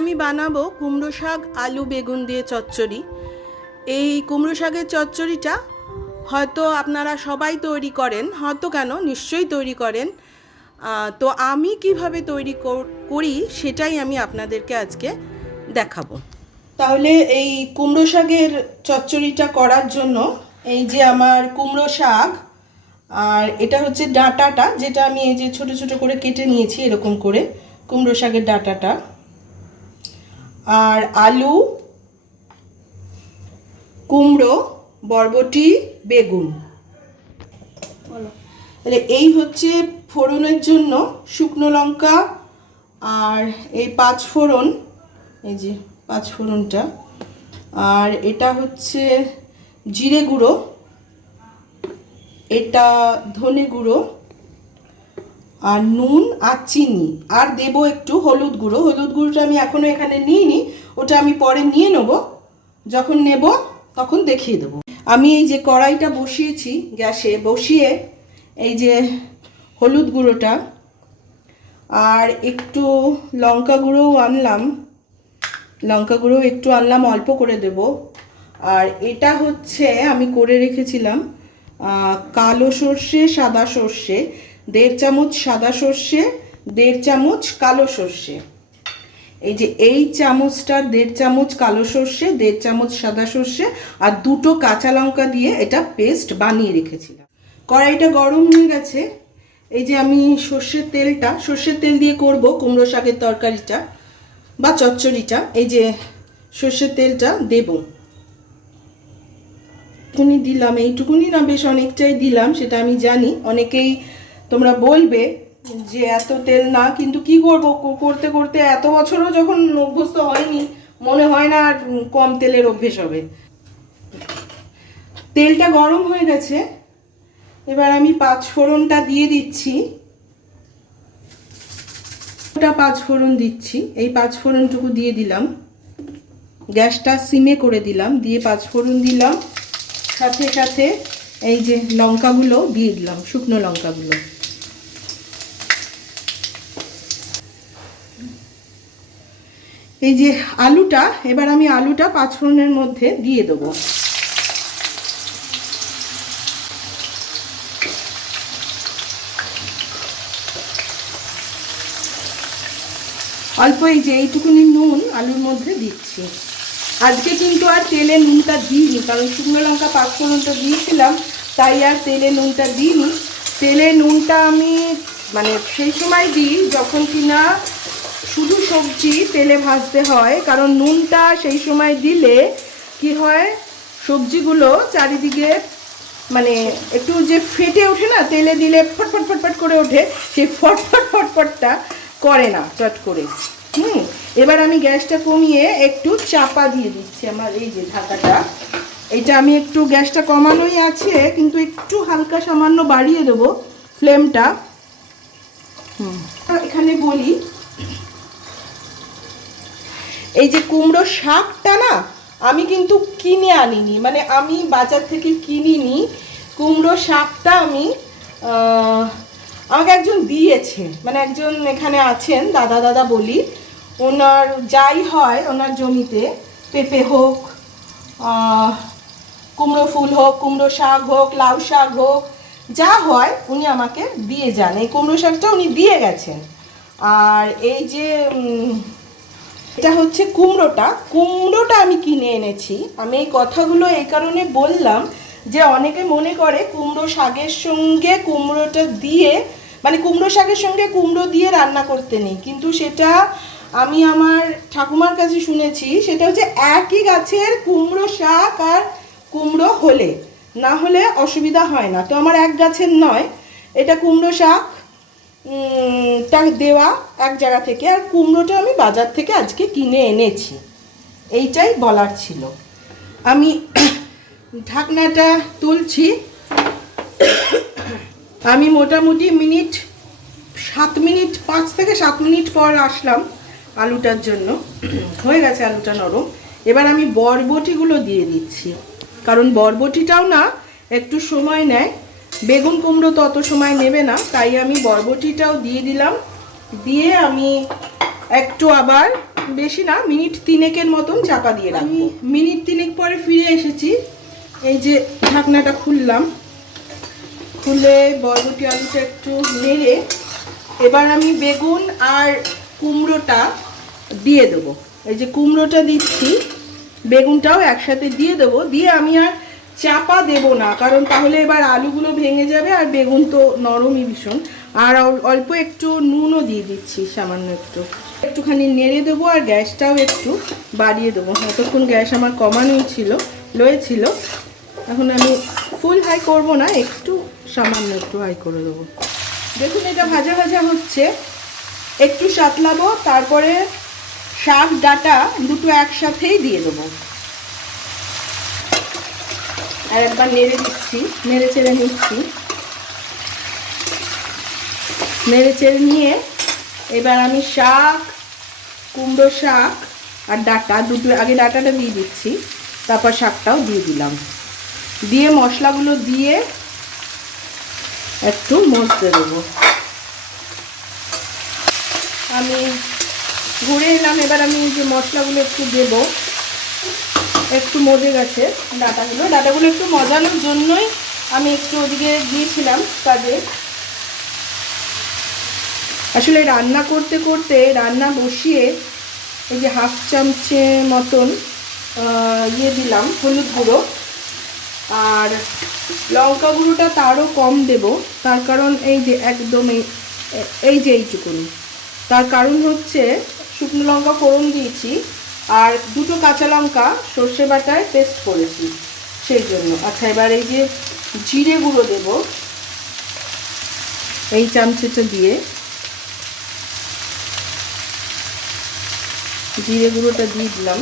আমি বানাবো কুমড়ো শাক, আলু, বেগুন দিয়ে চচ্চড়ি। এই কুমড়ো শাকের চচ্চড়িটা হয়তো আপনারা সবাই তৈরি করেন, হয়তো কেন, নিশ্চয়ই তৈরি করেন। তো আমি কীভাবে তৈরি করি সেটাই আমি আপনাদেরকে আজকে দেখাবো। তাহলে এই কুমড়ো শাকের চচ্চড়িটা করার জন্য এই যে আমার কুমড়ো শাক, আর এটা হচ্ছে ডাঁটাটা, যেটা আমি এই যে ছোট ছোট করে কেটে নিয়েছি এরকম করে কুমড়ো শাকের ডাঁটাটা। আর আলু কুমড়ো বরবটি বেগুন। তাহলে এই হচ্ছে ফোড়নের জন্য শুকনো লঙ্কা আর এই পাঁচ ফোড়ন এই যে পাঁচ ফোড়নটা। আর এটা হচ্ছে জিরে গুঁড়ো এটা ধনে গুঁড়ো আর নুন আর চিনি। আর দেব একটু হলুদ গুঁড়ো। হলুদ গুঁড়োটা আমি এখনও এখানে নিইনি। ওটা আমি পরে নিয়ে নেব। যখন নেব, তখন দেখিয়ে দেবো। আমি এই যে কড়াইটা বসিয়েছি গ্যাসে, বসিয়ে এই যে হলুদ গুঁড়োটা আর একটু লঙ্কা গুঁড়োও আনলাম। লঙ্কা গুঁড়ো একটু আনলাম, অল্প করে দেব। আর এটা হচ্ছে আমি করে রেখেছিলাম কালো সর্ষে, সাদা সর্ষে। দেড় চামচ সাদা সর্ষে, দেড় চামচ কালো সর্ষে। এই যে এই চামচটা দেড় চামচ কালো সর্ষে, দেড় চামচ সাদা সর্ষে আর দুটো কাঁচা লঙ্কা দিয়ে এটা পেস্ট বানিয়ে রেখেছিলাম। কড়াইটা গরম হয়ে গেছে। এই যে আমি সর্ষের তেলটা, সর্ষের তেল দিয়ে করব কুমড়ো শাকের তরকারিটা বা চচ্চড়িটা। এই যে সর্ষের তেলটা দেব। টুকুনি দিলাম, এইটুকুনি না, বেশ অনেকটাই দিলাম, সেটা আমি জানি। অনেকেই তোমরা বলবে যে এত তেল না, কিন্তু কি করব? করতে করতে এত বছরও যখন অভ্যস্ত হয়নি, মনে হয় না আর কম তেলের অভ্যেস হবে। তেলটা গরম হয়ে গেছে। এবার আমি পাঁচ ফোড়নটা দিয়ে দিচ্ছি। ওটা পাঁচ ফোড়ন দিচ্ছি। এই পাঁচ ফোড়নটুকু দিয়ে দিলাম। গ্যাসটা সিমে করে দিলাম। দিয়ে পাঁচ ফোড়ন দিলাম। সাথে সাথে এই যে লঙ্কাগুলো দিয়ে দিলাম, শুকনো লঙ্কাগুলো। এই যে আলুটা, এবার আমি আলুটা পাঁচ ফোড়নের মধ্যে দিয়ে দেবো। অল্প এই যে এইটুকুনি নুন আলুর মধ্যে দিচ্ছি। আজকে কিন্তু আর তেলে নুনটা দিইনি, কারণ শুকনো লঙ্কা পাঁচফোড়নটা দিয়েছিলাম, তাই আর তেলে নুনটা দিইনি। তেলে নুনটা আমি মানে সেই সময় দিই যখন কিনা শুধু সবজি তেলে ভাজতে হয়, কারণ নুনটা সেই সময় দিলে কি হয়, সবজিগুলো চারিদিকে মানে একটু যে ফেটে ওঠে না, তেলে দিলে ফটফট ফটফট করে ওঠে, সেই ফটফট ফটফটটা করে না, চট করে। হুম, এবার আমি গ্যাসটা কমিয়ে একটু চাপা দিয়ে দিচ্ছি আমার এই যে ঢাকাটা। এটা আমি একটু গ্যাসটা কমানোই আছে, কিন্তু একটু হালকা সামান্য বাড়িয়ে দেবো ফ্লেমটা। হুম, এখানে বলি এই যে কুমড়ো শাকটা না, আমি কিন্তু কিনে আনিনি মানে আমি বাজার থেকে কিনিনি। কুমড়ো শাকটা আমি আমাকে একজন দিয়েছে মানে একজন এখানে আছেন, দাদা দাদা বলি। ওনার যাই হয়, ওনার জমিতে পেঁপে হোক কুমড়ো ফুল হোক, কুমড়ো শাক হোক, লাউ শাক হোক, যা হয় উনি আমাকে দিয়ে যান। এই কুমড়ো শাকটা উনি দিয়ে গেছেন। আর এই যে এটা হচ্ছে কুমড়োটা। কুমড়োটা আমি কিনে এনেছি। আমি এই কথাগুলো এই কারণে বললাম যে অনেকে মনে করে কুমড়ো শাকের সঙ্গে কুমড়োটা দিয়ে মানে কুমড়ো শাকের সঙ্গে কুমড়ো দিয়ে রান্না করতে নেই। কিন্তু সেটা আমি আমার ঠাকুমার কাছে শুনেছি, সেটা হচ্ছে একই গাছের কুমড়ো শাক আর কুমড়ো হলে। না হলে অসুবিধা হয় না। তো আমার এক গাছের নয়। এটা কুমড়ো শাক টা দেওয়া এক জায়গা থেকে আর কুমড়োটা আমি বাজার থেকে আজকে কিনে এনেছি। এইটাই বলার ছিল। আমি ঢাকনাটা তুলছি। আমি মোটামুটি মিনিট সাত মিনিট, পাঁচ থেকে সাত মিনিট পর আসলাম আলুটার জন্য। হয়ে গেছে আলুটা নরম। এবার আমি বরবটিগুলো দিয়ে দিচ্ছি। কারণ বরবটিটাও না একটু সময় নেয়। বেগুন কুমড়ো তো অত সময় নেবে না তাই আমি বরবটিটাও দিয়ে দিলাম। দিয়ে আমি একটু আবার বেশি না মিনিট তিনেকের মতন চাপা দিয়ে রাখব। মিনিট তিনেক পরে ফিরে এসেছি এই যে ঢাকনাটা খুললাম। খুলে বরবটি আলুটা একটু নেড়ে এবার আমি বেগুন আর কুমড়োটা দিয়ে দেবো। এই যে কুমড়োটা দিচ্ছি বেগুনটাও একসাথে দিয়ে দেবো। দিয়ে আমি আর চাপা দেব না, কারণ তাহলে এবার আলুগুলো ভেঙে যাবে আর বেগুন তো নরমই ভীষণ। আর অল্প একটু নুনও দিয়ে দিচ্ছি, সামান্য একটু। একটুখানি নেড়ে দেবো আর গ্যাসটাও একটু বাড়িয়ে দেবো। এতক্ষণ গ্যাস আমার কমানোই ছিল লোয়ে এখন আমি ফুল হাই করব না, একটু সামান্য একটু হাই করে দেবো। দেখুন, এটা ভাজা ভাজা হচ্ছে। একটু সাতলাবো, তারপরে শাক ডাটা দুটো একসাথেই দিয়ে দেবো। আর একবার নেড়ে দিচ্ছি, নেড়ে চেড়ে নিচ্ছি। নেড়ে চেড়ে নিয়ে এবার আমি শাক, কুমড়ো শাক আর ডাটা, দুটো আগে ডাটাটা দিয়ে দিচ্ছি, তারপর শাকটাও দিয়ে দিলাম। দিয়ে মশলাগুলো দিয়ে একটু মজতে দেবো। আমি ঘুরে এলাম, এবার আমি যে মশলাগুলো একটু দেব। একটু মজে গেছে ডাটাগুলো। ডাটাগুলো একটু মজানোর জন্যই আমি একটু ওদিকে গিয়েছিলাম কাজে। আসলে রান্না করতে করতে রান্না বসিয়ে এই যে হাফ চামচে মতন ইয়ে দিলাম, হলুদ গুঁড়ো। আর লঙ্কা গুঁড়োটা তারও কম দেব, তার কারণ এই যে একদম এই যে এইটুকুনি। তার কারণ হচ্ছে শুকনো লঙ্কা ফোড়ন দিয়েছি আর দুটো কাঁচা লঙ্কা সর্ষে বাটায় পেস্ট করেছি সেই জন্য। আচ্ছা এবার এই যে জিরে গুঁড়ো দেব, এই চামচেটা দিয়ে। জিরে গুঁড়োটা দিয়ে দিলাম।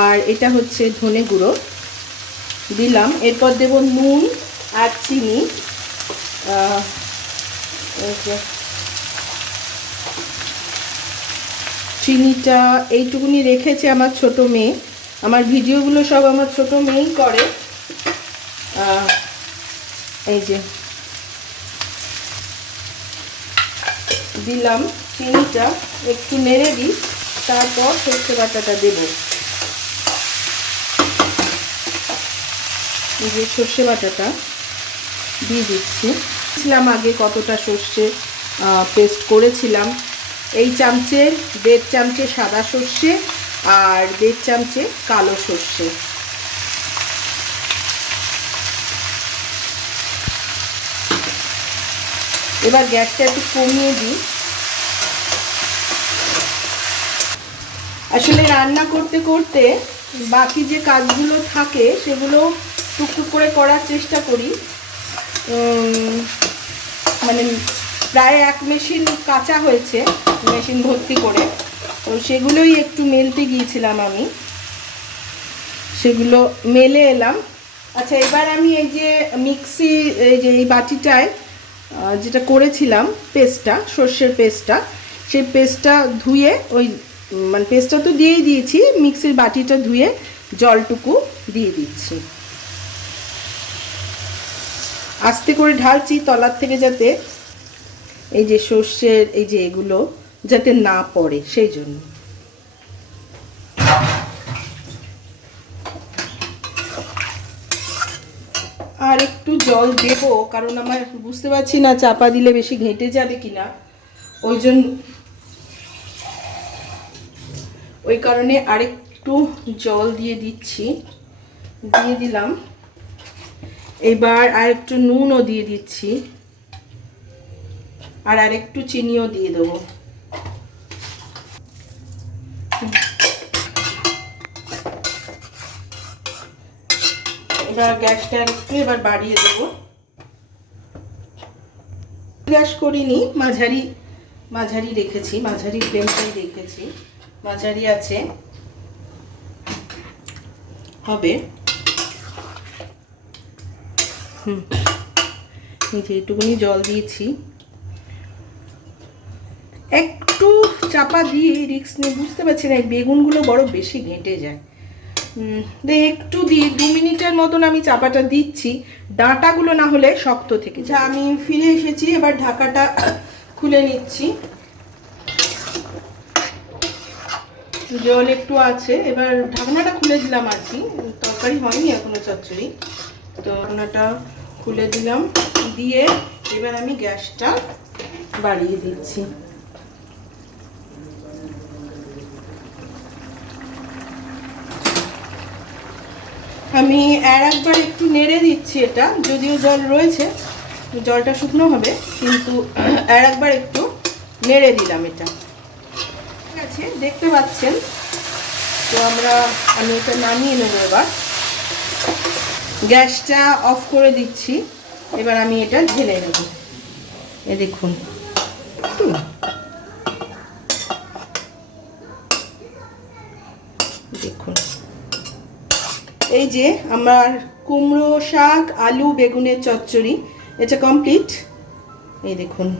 আর এটা হচ্ছে ধনে গুঁড়ো। দিলাম। এরপর দেব নুন আর চিনি। চিনিটা এইটুকুনি রেখেছে আমার ছোট মেয়ে। আমার ভিডিওগুলো সব আমার ছোট মেয়েই করে। এই যে। দিলাম চিনিটা, একটু নেড়ে দিই, তারপর সর্ষে বাটাটা দেবো। এই যে সর্ষে বাটাটা দিয়ে দিচ্ছি। ছিলাম আগে কতটা সর্ষে পেস্ট করেছিলাম। এই চামচে দেড় চামচে সাদা সর্ষে আর দেড় চামচে কালো সর্ষে। এবার গ্যাসটা একটু কমিয়ে দিই। আসলে রান্না করতে করতে বাকি যে কাজগুলো থাকে সেগুলো টুকটুক করে করার চেষ্টা করি। মানে প্রায় এক মেশিন কাঁচা হয়েছে, মেশিন ভর্তি করে। তো সেগুলোই একটু মেলতে গিয়েছিলাম আমি। সেগুলো মেলে এলাম। আচ্ছা এবার আমি এই যে মিক্সি, এই যে এই বাটিটায় যেটা করেছিলাম, পেস্টটা, সর্ষের পেস্টটা, সেই পেস্টটা ধুয়ে ওই মানে পেস্টটা তো দিয়েই দিয়েছি, মিক্সির বাটিটা ধুয়ে জলটুকু দিয়ে দিচ্ছি। আস্তে করে ঢালছি তলার থেকে যাতে এই যে সর্ষের এই যে এগুলো যাতে না পড়ে, সেই জন্য। আর একটু জল দেব, কারণ আমার বুঝতে পারছি না চাপা দিলে বেশি ঘেঁটে যাবে কিনা। ওই জন্য ওই কারণে আরেকটু জল দিয়ে দিচ্ছি। দিয়ে দিলাম। এবার আর একটু নুনও দিয়ে দিচ্ছি। আর আর একটু চিনিও দিয়ে দেবো। এবার গ্যাসটা একটু এবার বাড়িয়ে দেবো। গ্যাস করিনি, মাঝারি মাঝারি রেখেছি, মাঝারি ফ্লেমটাই রেখেছি। মাঝারি আছে। হবে। হুম। এই যে এইটুকুনি জল দিয়েছি। একটু চাপা দিয়ে রিক্স নিয়ে, বুঝতে পারছি না, এই বেগুনগুলো বড় বেশি ঘেঁটে যায়। একটু দিয়ে দু মিনিটের মতন আমি চাপাটা দিচ্ছি। ডাঁটাগুলো না হলে শক্ত থেকে যা, আমি ফিরে এসেছি, এবার ঢাকাটা খুলে নিচ্ছি। জল একটু আছে, এবার ঢাকনাটা খুলে দিলাম আর কি। তরকারি হয়নি, এখনও চচ্চড়ি। তো ঢাকনাটা খুলে দিলাম। দিয়ে এবার আমি গ্যাসটা বাড়িয়ে দিচ্ছি। আমি আর একবার একটু নেড়ে দিচ্ছি এটা, যদিও জল রয়েছে, জলটা শুকনো হবে, কিন্তু আর একবার একটু নেড়ে দিলাম এটা। ঠিক আছে, দেখতে পাচ্ছেন? তো আমরা, আমি এটা নামিয়ে নেব এবার। গ্যাসটা অফ করে দিচ্ছি। এবার আমি এটা ঢেলে নেব। এ দেখুন। দেখুন। এই যে আমার কুমড়ো শাক, আলু, বেগুনের চচ্চড়ি, এটা কমপ্লিট এই দেখুন।